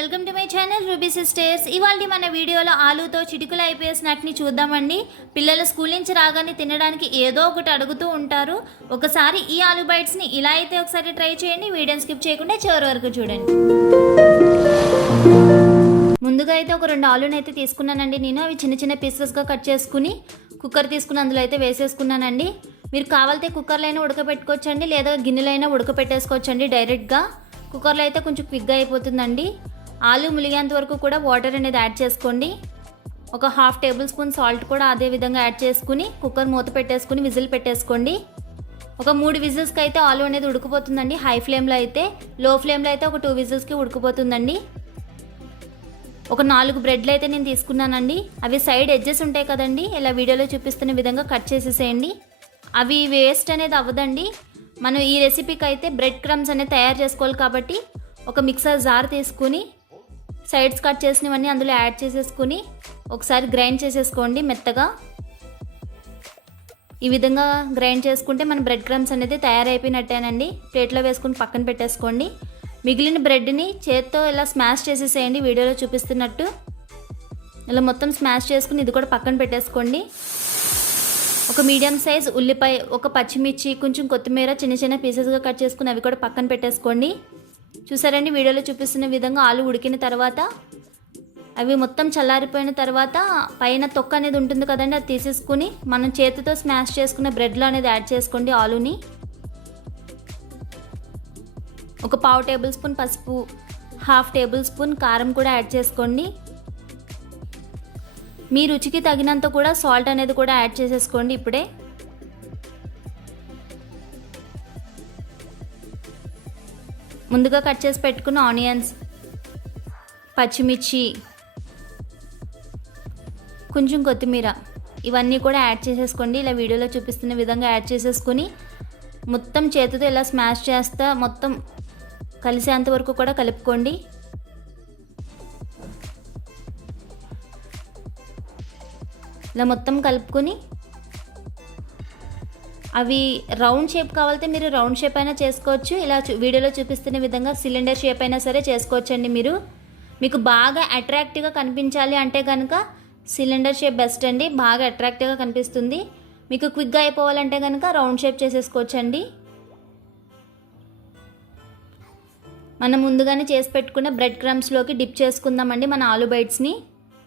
Welcome to my channel ruby sisters. ఇవాళ మన వీడియోలో ఆలూతో చిటికలు అయిపోయే స్నాక్ని చూద్దామండి. పిల్లలు స్కూల్ నుంచి రాగానే తినడానికి ఏదో ఒకటి అడుగుతూ ఉంటారు. ఒకసారి ఈ ఆలూ బైట్స్ని ఇలా అయితే ఒకసారి ట్రై చేయండి. వీడియోని స్కిప్ చేయకుండా చివరి వరకు చూడండి. ముందుగా అయితే ఒక 2 ఆలూని అయితే తీసుకున్నానండి. నేను అవి చిన్న చిన్న పీసెస్గా కట్ చేసుకుని కుక్కర్ తీసుకుని అందులో అయితే వేసేసుకున్నానండి. మీరు కావాలితే కుక్కర్లో అయినా ఉడకపెట్టుకోవచ్చండి, లేదా గిన్నెలో అయినా ఉడకపెట్టేసుకోవచ్చండి. డైరెక్ట్గా కుక్కర్లో అయితే కొంచెం క్విక్గా అయిపోతుందండి. ఆలు ములిగేంత వరకు కూడా వాటర్ అనేది యాడ్ చేసుకోండి. ఒక 1/2 టేబుల్ స్పూన్ సాల్ట్ కూడా అదే విధంగా యాడ్ చేసుకుని కుక్కర్ మూత పెట్టేసుకుని విజిల్ పెట్టేసుకోండి. ఒక 3 విజిల్స్కి అయితే ఆలు అనేది ఉడికిపోతుందండి. హై ఫ్లేమ్లో అయితే, లో ఫ్లేమ్లో అయితే ఒక 2 విజిల్స్కి ఉడికిపోతుందండి. ఒక 4 బ్రెడ్లు అయితే నేను తీసుకున్నానండి. అవి సైడ్ ఎడ్జెస్ ఉంటాయి కదండి, ఇలా వీడియోలో చూపిస్తున్న విధంగా కట్ చేసేసేయండి. అవి వేస్ట్ అనేది అవ్వదండి. మనం ఈ రెసిపీకి అయితే బ్రెడ్ క్రమ్స్ అనేది తయారు చేసుకోవాలి కాబట్టి ఒక మిక్సర్ జార్ తీసుకుని సైడ్స్ కట్ చేసినవన్నీ అందులో యాడ్ చేసేసుకుని ఒకసారి గ్రైండ్ చేసేసుకోండి మెత్తగా. ఈ విధంగా గ్రైండ్ చేసుకుంటే మన బ్రెడ్ క్రమ్స్ అనేది తయారైపోయినట్టేనండి. ప్లేట్లో వేసుకుని పక్కన పెట్టేసుకోండి. మిగిలిన బ్రెడ్ని చేత్తో ఇలా స్మాష్ చేసేసేయండి. వీడియోలో చూపిస్తున్నట్టు ఇలా మొత్తం స్మాష్ చేసుకుని ఇది కూడా పక్కన పెట్టేసుకోండి. ఒక మీడియం సైజ్ ఉల్లిపాయ, ఒక పచ్చిమిర్చి, కొంచెం కొత్తిమీర చిన్న చిన్న పీసెస్గా కట్ చేసుకుని అవి కూడా పక్కన పెట్టేసుకోండి. చూసారండి, వీడియోలో చూపిస్తున్న విధంగా ఆలు ఉడికిన తర్వాత అవి మొత్తం చల్లారిపోయిన తర్వాత పైన తొక్క అనేది ఉంటుంది కదండి, అది తీసేసుకుని మనం చేతితో స్మాష్ చేసుకున్న బ్రెడ్లో అనేది యాడ్ చేసుకోండి ఆలుని. ఒక 1/2 టేబుల్ స్పూన్ పసుపు, 1/2 టేబుల్ స్పూన్ కారం కూడా యాడ్ చేసుకోండి. మీ రుచికి తగినంత కూడా సాల్ట్ అనేది కూడా యాడ్ చేసేసుకోండి. ఇప్పుడే ముందుగా కట్ చేసి పెట్టుకున్న ఆనియన్స్, పచ్చిమిర్చి, కొంచెం కొత్తిమీర ఇవన్నీ కూడా యాడ్ చేసేసుకోండి. ఇలా వీడియోలో చూపిస్తున్న విధంగా యాడ్ చేసేసుకుని మొత్తం చేతితో ఇలా స్మాష్ చేస్తా మొత్తం కలిసేంత వరకు కూడా కలుపుకోండి. ఇలా మొత్తం కలుపుకొని అవి రౌండ్ షేప్ కావాలంటే మీరు రౌండ్ షేప్ అయినా చేసుకోవచ్చు. ఇలా వీడియోలో చూపిస్తున్న విధంగా సిలిండర్ షేప్ అయినా సరే చేసుకోవచ్చండి. మీకు బాగా అట్రాక్టివ్గా కనిపించాలి అంటే కనుక సిలిండర్ షేప్ బెస్ట్ అండి, బాగా అట్రాక్టివ్గా కనిపిస్తుంది. మీకు క్విక్గా అయిపోవాలంటే కనుక రౌండ్ షేప్ చేసేసుకోవచ్చండి. మనం ముందుగానే చేసి పెట్టుకున్న బ్రెడ్ క్రమ్స్లోకి డిప్ చేసుకుందామండి మన ఆలు బైట్స్ని.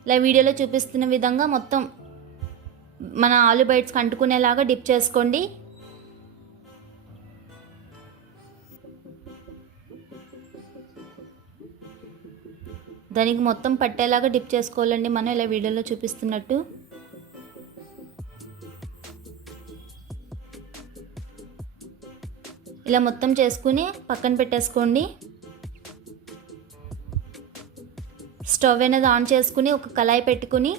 ఇలా వీడియోలో చూపిస్తున్న విధంగా మొత్తం మన ఆలు బైట్స్కి అంటుకునేలాగా డిప్ చేసుకోండి. దానికి మొత్తం పట్టేలాగా డిప్ చేసుకోవాలండి మనం, ఇలా వీడియోలో చూపిస్తున్నట్టు. ఇలా మొత్తం చేసుకుని పక్కన పెట్టేసుకోండి. స్టవ్ అనేది ఆన్ చేసుకుని ఒక కళాయి పెట్టుకుని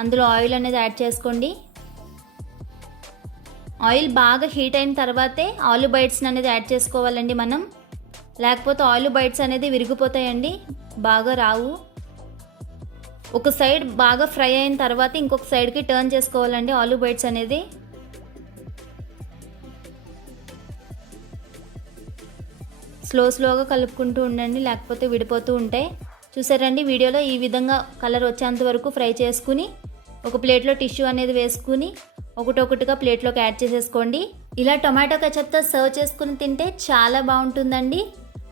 అందులో ఆయిల్ అనేది యాడ్ చేసుకోండి. ఆయిల్ బాగా హీట్ అయిన తర్వాతే ఆలు బైట్స్ అనేది యాడ్ చేసుకోవాలండి మనం, లేకపోతే ఆలు బైట్స్ అనేది విరిగిపోతాయండి, బాగా రావు. ఒక సైడ్ బాగా ఫ్రై అయిన తర్వాత ఇంకొక సైడ్కి టర్న్ చేసుకోవాలండి ఆలు బైట్స్ అనేది. స్లోగా కలుపుకుంటూ ఉండండి, లేకపోతే విడిపోతూ ఉంటాయి. చూసారండి, వీడియోలో ఈ విధంగా కలర్ వచ్చేంత వరకు ఫ్రై చేసుకుని ఒక ప్లేట్లో టిష్యూ అనేది వేసుకుని ఒకటొకటిగా ప్లేట్లోకి యాడ్ చేసేసుకోండి. ఇలా టొమాటో కెచప్తో సర్వ్ చేసుకుని తింటే చాలా బాగుంటుందండి.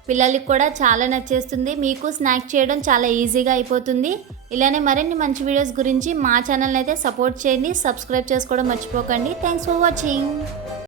పిల్లలకి కూడా చాలా నచ్చేస్తుంది. మీకు స్నాక్ చేయడం చాలా ఈజీగా అయిపోతుంది. ఇలానే మరిన్ని మంచి వీడియోస్ గురించి మా ఛానల్ని అయితే సపోర్ట్ చేయండి. సబ్స్క్రైబ్ చేసుకోవడం మర్చిపోకండి. Thanks for watching.